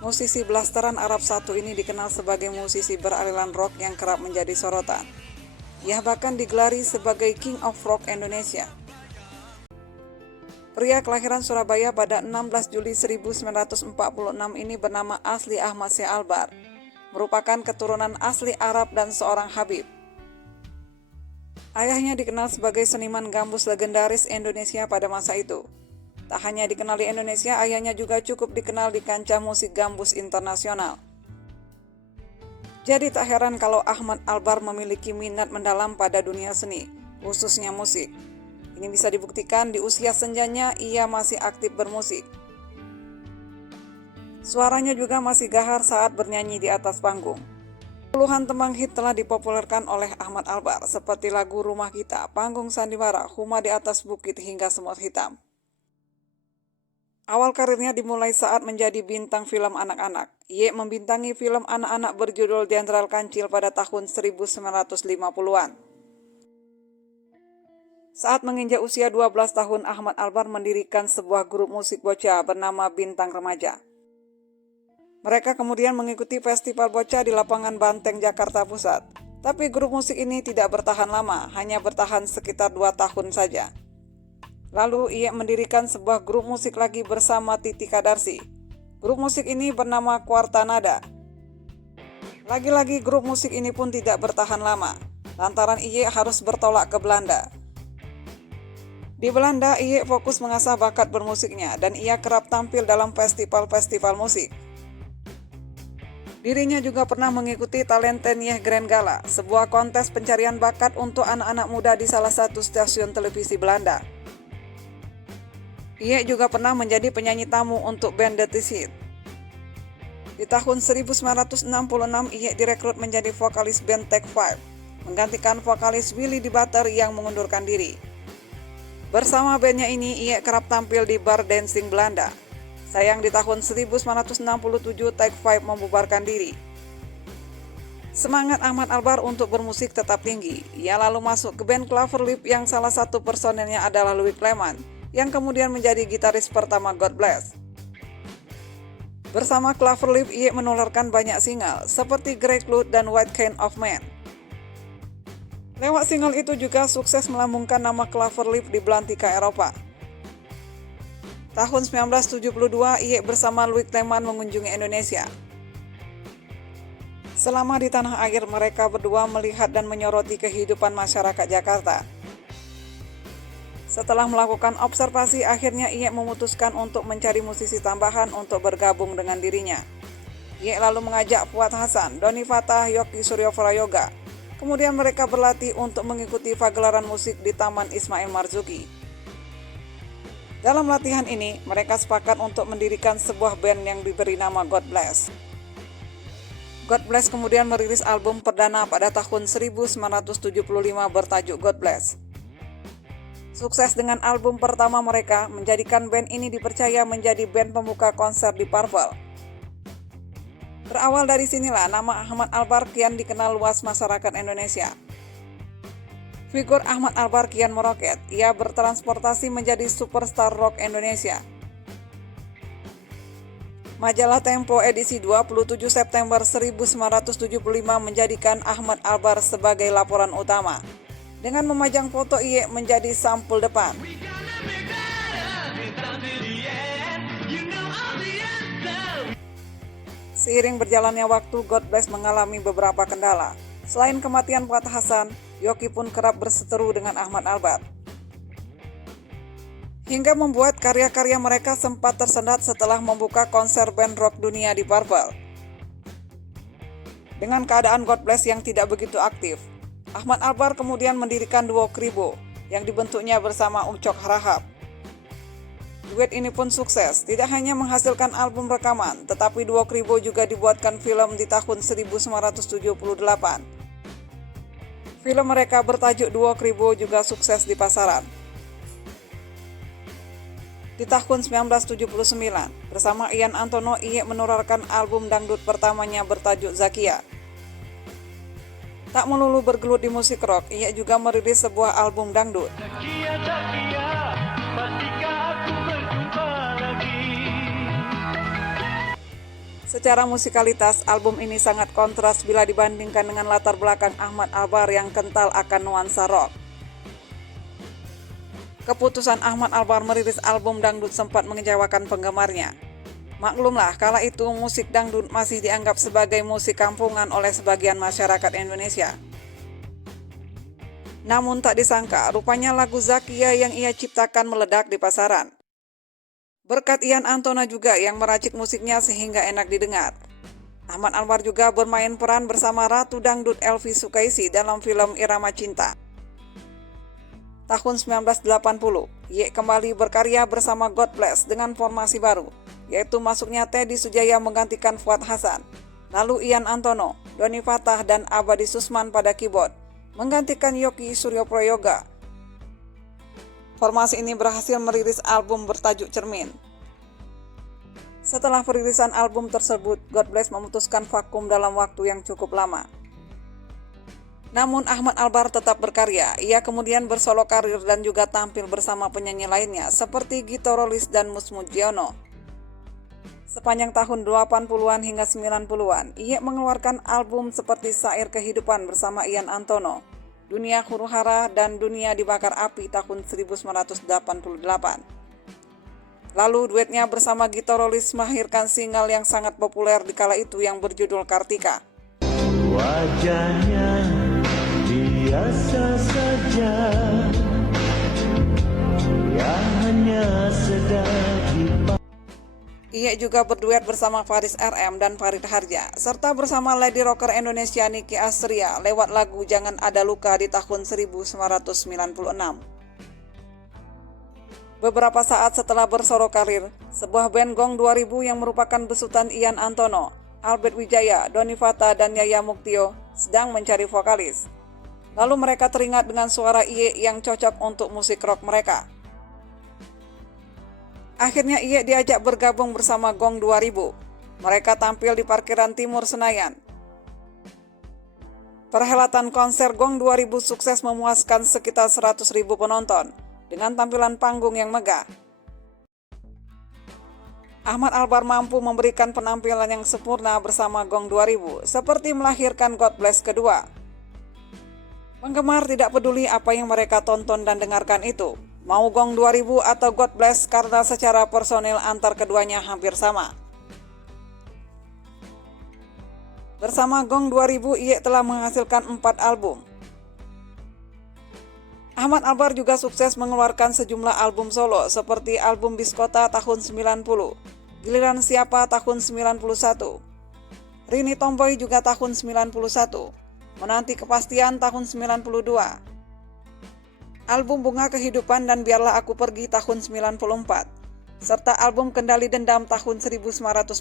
Musisi blasteran Arab satu ini dikenal sebagai musisi beraliran rock yang kerap menjadi sorotan. Ia bahkan digelari sebagai King of Rock Indonesia. Pria kelahiran Surabaya pada 16 Juli 1946 ini bernama asli Ahmad Syah Albar, merupakan keturunan asli Arab dan seorang Habib. Ayahnya dikenal sebagai seniman gambus legendaris Indonesia pada masa itu. Tak hanya dikenal di Indonesia, ayahnya juga cukup dikenal di kancah musik gambus internasional. Jadi tak heran kalau Ahmad Albar memiliki minat mendalam pada dunia seni, khususnya musik. Ini bisa dibuktikan di usia senjanya ia masih aktif bermusik. Suaranya juga masih gahar saat bernyanyi di atas panggung. Puluhan tembang hit telah dipopulerkan oleh Ahmad Albar seperti lagu Rumah Kita, Panggung Sandiwara, Huma di Atas Bukit hingga Semut Hitam. Awal karirnya dimulai saat menjadi bintang film anak-anak. Ia membintangi film anak-anak berjudul Jenderal Kancil pada tahun 1950-an. Saat menginjak usia 12 tahun, Ahmad Albar mendirikan sebuah grup musik bocah bernama Bintang Remaja. Mereka kemudian mengikuti festival bocah di lapangan Banteng, Jakarta Pusat. Tapi grup musik ini tidak bertahan lama, hanya bertahan sekitar 2 tahun saja. Lalu ia mendirikan sebuah grup musik lagi bersama Titi Kadarsi. Grup musik ini bernama Kuarta Nada. Lagi-lagi grup musik ini pun tidak bertahan lama, lantaran ia harus bertolak ke Belanda. Di Belanda, ia fokus mengasah bakat bermusiknya dan ia kerap tampil dalam festival-festival musik. Dirinya juga pernah mengikuti Talentenieh Grand Gala, sebuah kontes pencarian bakat untuk anak-anak muda di salah satu stasiun televisi Belanda. Ia juga pernah menjadi penyanyi tamu untuk band The Hit. Di tahun 1966, ia direkrut menjadi vokalis band Take 5, menggantikan vokalis Willy DeBater yang mengundurkan diri. Bersama bandnya ini, ia kerap tampil di bar dancing Belanda. Sayang di tahun 1967, Take 5 membubarkan diri. Semangat Ahmad Albar untuk bermusik tetap tinggi. Ia lalu masuk ke band Cloverleaf yang salah satu personelnya adalah Louis Clement, yang kemudian menjadi gitaris pertama God Bless. Bersama Cloverleaf, ia menularkan banyak single seperti Grey Cloud dan What Kind of Man. Lewat single itu juga sukses melambungkan nama Cloverleaf di belantika Eropa. Tahun 1972, ia bersama Louis Clement mengunjungi Indonesia. Selama di tanah air, mereka berdua melihat dan menyoroti kehidupan masyarakat Jakarta. Setelah melakukan observasi, akhirnya ia memutuskan untuk mencari musisi tambahan untuk bergabung dengan dirinya. Ia lalu mengajak Fuad Hasan, Doni Fatah, Yoki Suryo Prayoga. Kemudian mereka berlatih untuk mengikuti pagelaran musik di Taman Ismail Marzuki. Dalam latihan ini, mereka sepakat untuk mendirikan sebuah band yang diberi nama God Bless. God Bless kemudian merilis album perdana pada tahun 1975 bertajuk God Bless. Sukses dengan album pertama mereka menjadikan band ini dipercaya menjadi band pembuka konser di Purple. Berawal dari sinilah nama Ahmad Albar kian dikenal luas masyarakat Indonesia. Figur Ahmad Albar kian meroket, ia bertransportasi menjadi superstar rock Indonesia. Majalah Tempo edisi 27 September 1975 menjadikan Ahmad Albar sebagai laporan utama. Dengan memajang foto ia menjadi sampul depan. Seiring berjalannya waktu, God Bless mengalami beberapa kendala. Selain kematian Fuad Hasan, Yoki pun kerap berseteru dengan Ahmad Albar. Hingga membuat karya-karya mereka sempat tersendat setelah membuka konser band rock dunia di Purple. Dengan keadaan God Bless yang tidak begitu aktif, Ahmad Albar kemudian mendirikan duo Kribo yang dibentuknya bersama Ucok Harahap. Duet ini pun sukses, tidak hanya menghasilkan album rekaman, tetapi duo Kribo juga dibuatkan film di tahun 1978. Film mereka bertajuk Duo Kribo juga sukses di pasaran. Di tahun 1979, bersama Ian Antono, ia menularkan album dangdut pertamanya bertajuk Zakia. Tak melulu bergelut di musik rock, ia juga merilis sebuah album dangdut. Zakia, Zakia, pastikan aku berjumpa lagi. Secara musikalitas, album ini sangat kontras bila dibandingkan dengan latar belakang Ahmad Albar yang kental akan nuansa rock. Keputusan Ahmad Albar merilis album dangdut sempat mengecewakan penggemarnya. Maklumlah, kala itu musik dangdut masih dianggap sebagai musik kampungan oleh sebagian masyarakat Indonesia. Namun tak disangka, rupanya lagu Zakia yang ia ciptakan meledak di pasaran. Berkat Ian Antono juga yang meracik musiknya sehingga enak didengar. Ahmad Albar juga bermain peran bersama Ratu Dangdut Elvi Sukaisi dalam film Irama Cinta. Tahun 1980, Ye kembali berkarya bersama God Bless dengan formasi baru, yaitu masuknya Teddy Sujaya menggantikan Fuad Hasan, lalu Ian Antono, Doni Fatah, dan Abadi Susman pada keyboard, menggantikan Yoki Suryoprayoga. Formasi ini berhasil merilis album bertajuk Cermin. Setelah perilisan album tersebut, God Bless memutuskan vakum dalam waktu yang cukup lama. Namun Ahmad Albar tetap berkarya. Ia kemudian bersolo karir dan juga tampil bersama penyanyi lainnya seperti Gito Rolis dan Mus Mujiono. Sepanjang tahun 80-an hingga 90-an, ia mengeluarkan album seperti Sair Kehidupan bersama Ian Antono, Dunia Huru-Hara, dan Dunia Dibakar Api tahun 1988. Lalu duetnya bersama Gito Rolis melahirkan single yang sangat populer di kala itu yang berjudul Kartika. Wajahnya biasa saja, yang hanya sedang Ia juga berduet bersama Faris RM dan Farid Harja, serta bersama Lady Rocker Indonesia Niki Astria lewat lagu Jangan Ada Luka di tahun 1996. Beberapa saat setelah bersolo karir, sebuah band Gong 2000 yang merupakan besutan Ian Antono, Albert Wijaya, Doni Fata, dan Yaya Muktio sedang mencari vokalis. Lalu mereka teringat dengan suara Iye yang cocok untuk musik rock mereka. Akhirnya Iye diajak bergabung bersama Gong 2000. Mereka tampil di parkiran timur Senayan. Perhelatan konser Gong 2000 sukses memuaskan sekitar 100.000 penonton dengan tampilan panggung yang megah. Ahmad Albar mampu memberikan penampilan yang sempurna bersama Gong 2000, seperti melahirkan God Bless kedua. Penggemar tidak peduli apa yang mereka tonton dan dengarkan itu, mau Gong 2000 atau God Bless, karena secara personil antar keduanya hampir sama. Bersama Gong 2000, ia telah menghasilkan 4 album. Ahmad Albar juga sukses mengeluarkan sejumlah album solo seperti album Biskota tahun 90, Giliran Siapa tahun 91, Rini Tomboy juga tahun 91, Menanti Kepastian tahun 92, album Bunga Kehidupan dan Biarlah Aku Pergi tahun 94, serta album Kendali Dendam tahun 1995.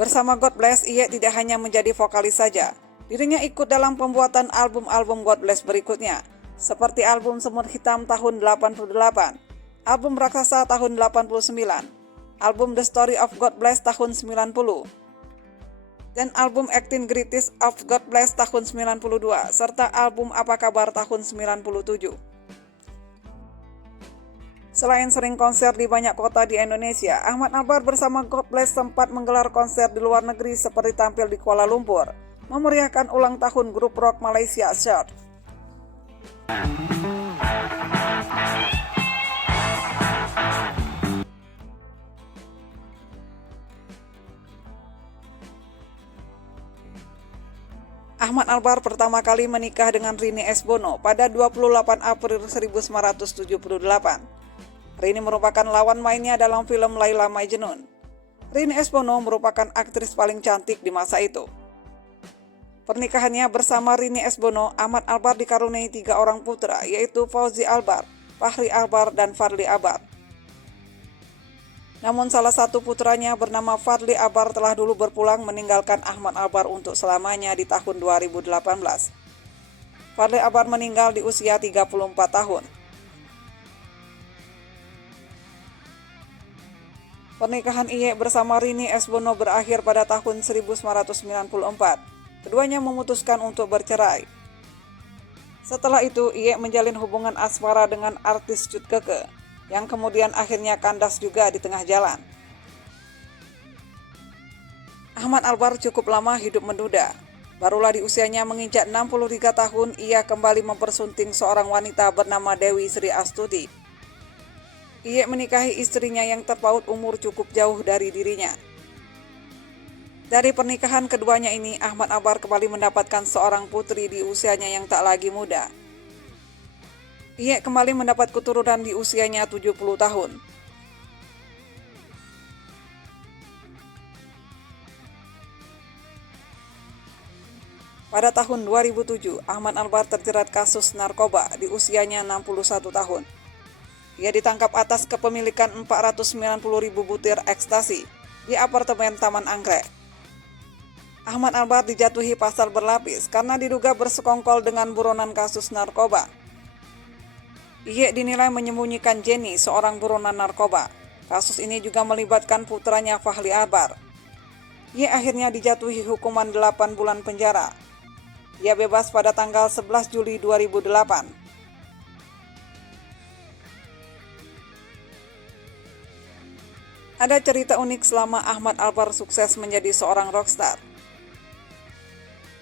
Bersama God Bless, ia tidak hanya menjadi vokalis saja. Dirinya ikut dalam pembuatan album-album God Bless berikutnya, seperti album Semut Hitam tahun 88, album Raksasa tahun 89, album The Story of God Bless tahun 90, dan album Acting Greatest of God Bless tahun 92, serta album Apa Kabar tahun 97. Selain sering konser di banyak kota di Indonesia, Ahmad Albar bersama God Bless sempat menggelar konser di luar negeri seperti tampil di Kuala Lumpur, memeriahkan ulang tahun grup rock Malaysia Shard. Ahmad Albar pertama kali menikah dengan Rini Esbono pada 28 April 1978. Rini merupakan lawan mainnya dalam film Laila Majnun. Rini Esbono merupakan aktris paling cantik di masa itu. Pernikahannya bersama Rini Esbono, Ahmad Albar dikaruniai 3 orang putra, yaitu Fauzi Albar, Fahri Albar, dan Fadli Albar. Namun salah satu putranya bernama Fadli Albar telah dulu berpulang meninggalkan Ahmad Albar untuk selamanya di tahun 2018. Fadli Albar meninggal di usia 34 tahun. Pernikahan Iye bersama Rini Esbono berakhir pada tahun 1994. Keduanya memutuskan untuk bercerai. Setelah itu, Iye menjalin hubungan asmara dengan artis Cut Keke, yang kemudian akhirnya kandas juga di tengah jalan. Ahmad Albar cukup lama hidup menduda. Barulah di usianya menginjak 63 tahun, ia kembali mempersunting seorang wanita bernama Dewi Sri Astuti. Ia menikahi istrinya yang terpaut umur cukup jauh dari dirinya. Dari pernikahan keduanya ini, Ahmad Albar kembali mendapatkan seorang putri di usianya yang tak lagi muda. Ia kembali mendapat keturunan di usianya 70 tahun. Pada tahun 2007, Ahmad Albar terjerat kasus narkoba di usianya 61 tahun. Ia ditangkap atas kepemilikan 490.000 butir ekstasi di apartemen Taman Anggrek. Ahmad Albar dijatuhi pasal berlapis karena diduga bersekongkol dengan buronan kasus narkoba. Ia dinilai menyembunyikan Jenny, seorang buronan narkoba. Kasus ini juga melibatkan putranya Fahli Albar. Ia akhirnya dijatuhi hukuman 8 bulan penjara. Ia bebas pada tanggal 11 Juli 2008. Ada cerita unik selama Ahmad Albar sukses menjadi seorang rockstar.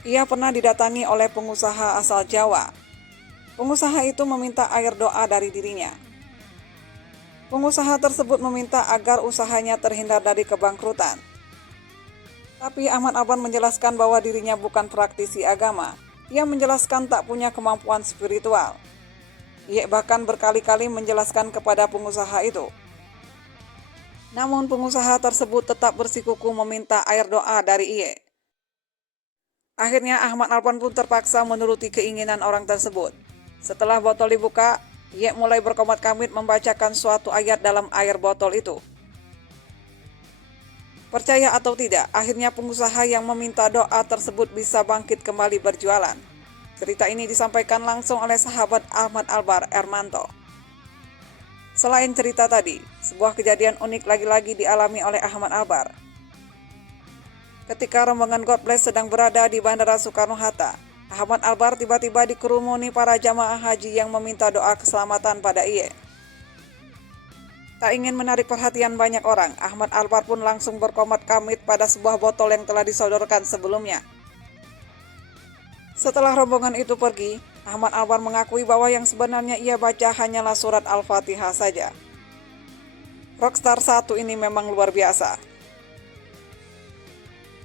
Ia pernah didatangi oleh pengusaha asal Jawa. Pengusaha itu meminta air doa dari dirinya. Pengusaha tersebut meminta agar usahanya terhindar dari kebangkrutan. Tapi Ahmad Albar menjelaskan bahwa dirinya bukan praktisi agama. Ia menjelaskan tak punya kemampuan spiritual. Ia bahkan berkali-kali menjelaskan kepada pengusaha itu. Namun pengusaha tersebut tetap bersikukuh meminta air doa dari ia. Akhirnya Ahmad Albar pun terpaksa menuruti keinginan orang tersebut. Setelah botol dibuka, ia mulai berkomat-kamit membacakan suatu ayat dalam air botol itu. Percaya atau tidak, akhirnya pengusaha yang meminta doa tersebut bisa bangkit kembali berjualan. Cerita ini disampaikan langsung oleh sahabat Ahmad Albar, Ermanto. Selain cerita tadi, sebuah kejadian unik lagi-lagi dialami oleh Ahmad Albar. Ketika rombongan God Bless sedang berada di Bandara Soekarno-Hatta, Ahmad Albar tiba-tiba dikerumuni para jamaah haji yang meminta doa keselamatan pada ia. Tak ingin menarik perhatian banyak orang, Ahmad Albar pun langsung berkomat-kamit pada sebuah botol yang telah disodorkan sebelumnya. Setelah rombongan itu pergi, Ahmad Albar mengakui bahwa yang sebenarnya ia baca hanyalah surat Al-Fatihah saja. Rockstar satu ini memang luar biasa.